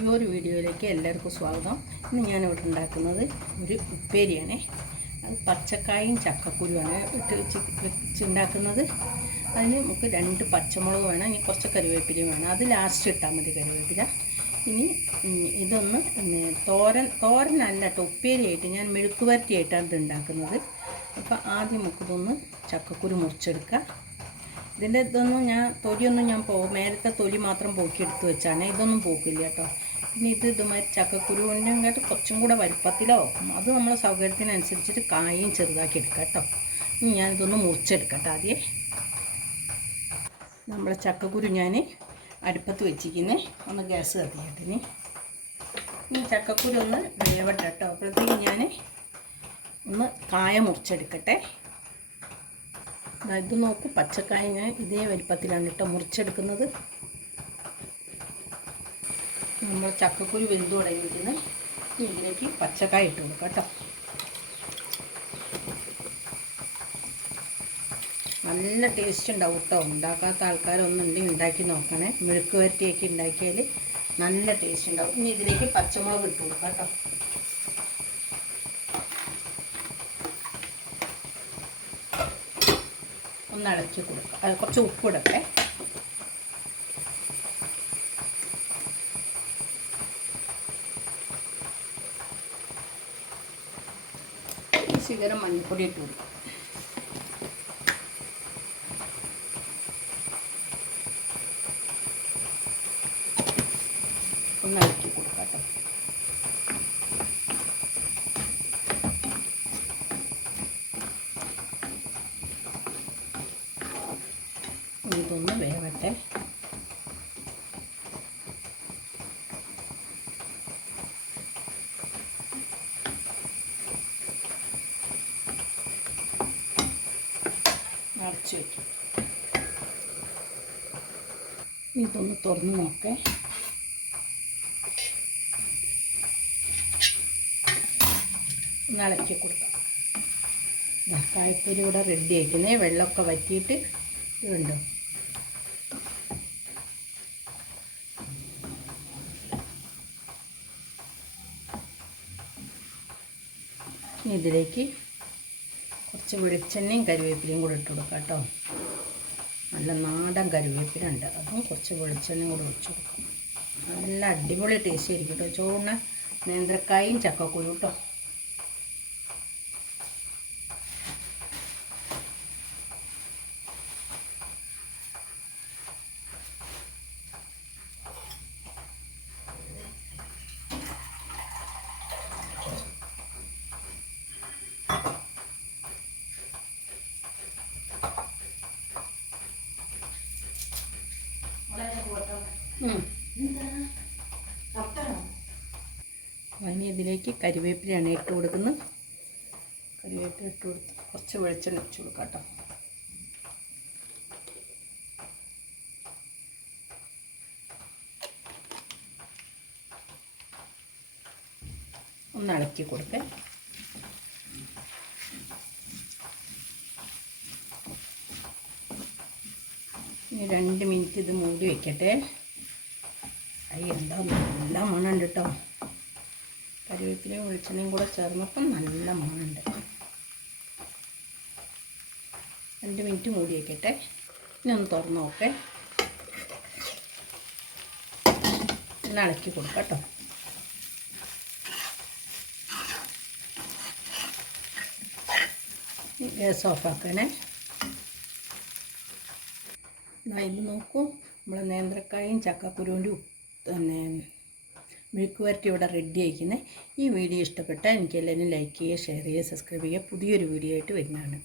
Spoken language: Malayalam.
പുതിയൊരു വീഡിയോയിലേക്ക് എല്ലാവർക്കും സ്വാഗതം. ഇന്ന് ഞാനിവിടെ ഉണ്ടാക്കുന്നത് ഒരു ഉപ്പേരിയാണ്. അത് പച്ചക്കായും ചക്കക്കുരുവാണ് ഇട്ട് വെച്ച് ഉണ്ടാക്കുന്നത് അതിന് നമുക്ക് രണ്ട് പച്ചമുളക് വേണം ഇനി കുറച്ച് കറിവേപ്പിലയും വേണം. അത് ലാസ്റ്റ് ഇട്ടാൽ മതി കറിവേപ്പില. ഇനി ഇതൊന്ന് തോരൻ തോരൻ തോരനല്ല കേട്ടോ ഉപ്പേരിയായിട്ട് ഞാൻ മെഴുക്ക് വരട്ടിയായിട്ടാണ് ഇത് ഉണ്ടാക്കുന്നത്. അപ്പോൾ ആദ്യം നമുക്കിതൊന്ന് ചക്കക്കുരു മുറിച്ചെടുക്കുക ഇതിന്റെ ഇതൊന്നും ഞാൻ തൊലിയൊന്നും ഞാൻ പോ നേരത്തെ തൊലി മാത്രം പോക്കി എടുത്ത് വെച്ചാണ്. ഇതൊന്നും പോക്കില്ല കേട്ടോ. പിന്നെ ഇത് ഇതുമാതിരി ചക്കക്കുരുവിന്റെ കാട്ട് കുറച്ചും കൂടെ വലുപ്പത്തിലോ അത് നമ്മളെ സൗകര്യത്തിനനുസരിച്ചിട്ട് കായും ചെറുതാക്കി എടുക്കാം കേട്ടോ. ഇനി ഞാനിതൊന്ന് മുറിച്ചെടുക്കട്ടെ ആദ്യം. നമ്മളെ ചക്കക്കുരു ഞാൻ അടുപ്പത്ത് വെച്ചിരിക്കുന്നേ. ഒന്ന് ഗ്യാസ് കത്തിക്കട്ടെ ഇനി. ചക്കക്കുരു ഒന്ന് വേവട്ടെ കേട്ടോ. അപ്പോഴത്തേക്ക് ഞാൻ ഒന്ന് കായ മുറിച്ചെടുക്കട്ടെ. ഇത് നോക്കൂ പച്ചക്കായ ഞാൻ ഇതേ വലിപ്പത്തിലാണ് കേട്ടോ മുറിച്ചെടുക്കുന്നത്. നമ്മൾ ചക്കക്കുരു വെന്ത് തുടങ്ങിയിരിക്കുന്നത് ഇതിലേക്ക് പച്ചക്കായ ഇട്ട് കൊടുക്കാം കേട്ടോ. നല്ല ടേസ്റ്റ് ഉണ്ടാവും കേട്ടോ. ഉണ്ടാക്കാത്ത ആൾക്കാരൊന്നും ഉണ്ടെങ്കിൽ ഉണ്ടാക്കി നോക്കണേ. മെഴുക്ക് വരട്ടിയൊക്കെ ഉണ്ടാക്കിയാൽ നല്ല ടേസ്റ്റ് ഉണ്ടാവും. ഇനി ഇതിലേക്ക് പച്ചമുളക് ഇട്ട് കൊടുക്കാം കേട്ടോ. ഒന്ന് അടച്ച് കൊടുക്കുക അത് കുറച്ച് ഉപ്പ് ശിഖരം മഞ്ഞൾപ്പൊടി ഇട്ട് കൊടുക്കും. ഒന്ന് ഇളക്കി കൊടുക്കാം കേട്ടോ. വേവട്ടെ. അടച്ചു വയ്ക്കും ഇതൊന്ന് തുറന്ന് നോക്കേ. ഇളക്കി കൊടുക്കാം. കായ്പൊരി ഇവിടെ റെഡി ആയിക്കുന്നേ വെള്ളമൊക്കെ വറ്റിയിട്ട് ഇതുണ്ടോ? ഇതിലേക്ക് കുറച്ച് വെളിച്ചെണ്ണയും കരിവേപ്പിലയും കൂടെ ഇട്ട് കൊടുക്കാം കേട്ടോ. നല്ല നാടൻ കരിവേപ്പില ഉണ്ട്. അതും കുറച്ച് വെളിച്ചെണ്ണയും കൂടെ ഒഴിച്ച് കൊടുക്കും. നല്ല അടിപൊളി ടേസ്റ്റ് ആയിരിക്കും കേട്ടോ. ചോറിന് നേന്ത്രക്കായും ചക്കക്കുരു കേട്ടോ. അതിന് ഇതിലേക്ക് കരിവേപ്പിലയാണ് ഇട്ട് കൊടുക്കുന്നത്. കരിവേപ്പില ഇട്ട് കൊടുത്ത് കുറച്ച് വെളിച്ചെണ്ണ ഒഴിച്ച് കൊടുക്കാം കേട്ടോ. ഒന്ന് ഇളക്കി കൊടുക്കേ. ഇനി രണ്ട് മിനിറ്റ് ഇത് മൂടി വെക്കട്ടെ. അയ്യ എന്താ നല്ല മണമുണ്ട് കേട്ടോ കരിവേപ്പിലയും വെളിച്ചെണ്ണയും കൂടെ ചേർന്നപ്പം നല്ല മണമുണ്ട് രണ്ട് മിനിറ്റ് മൂടി വയ്ക്കട്ടെ ഇനി ഒന്ന് തുറന്ന് നോക്കേ. ഒന്ന് ഇളക്കി കൊടുക്കാം കേട്ടോ. ഗ്യാസ് ഓഫാക്കണേ ദാ ഇത് നോക്കൂ. നമ്മൾ നേന്ത്രക്കായും ചക്കക്കുരുവിന്റെ പിന്നെ മെഴുക്ക് വരട്ടി ഇവിടെ റെഡി ആയിരിക്കുന്നത് ഈ വീഡിയോ ഇഷ്ടപ്പെട്ടാൽ എനിക്ക് എല്ലാവരും ലൈക്ക് ചെയ്യുക ഷെയർ ചെയ്യുക സബ്സ്ക്രൈബ് ചെയ്യുക. പുതിയൊരു വീഡിയോ ആയിട്ട് വരുന്നതാണ്.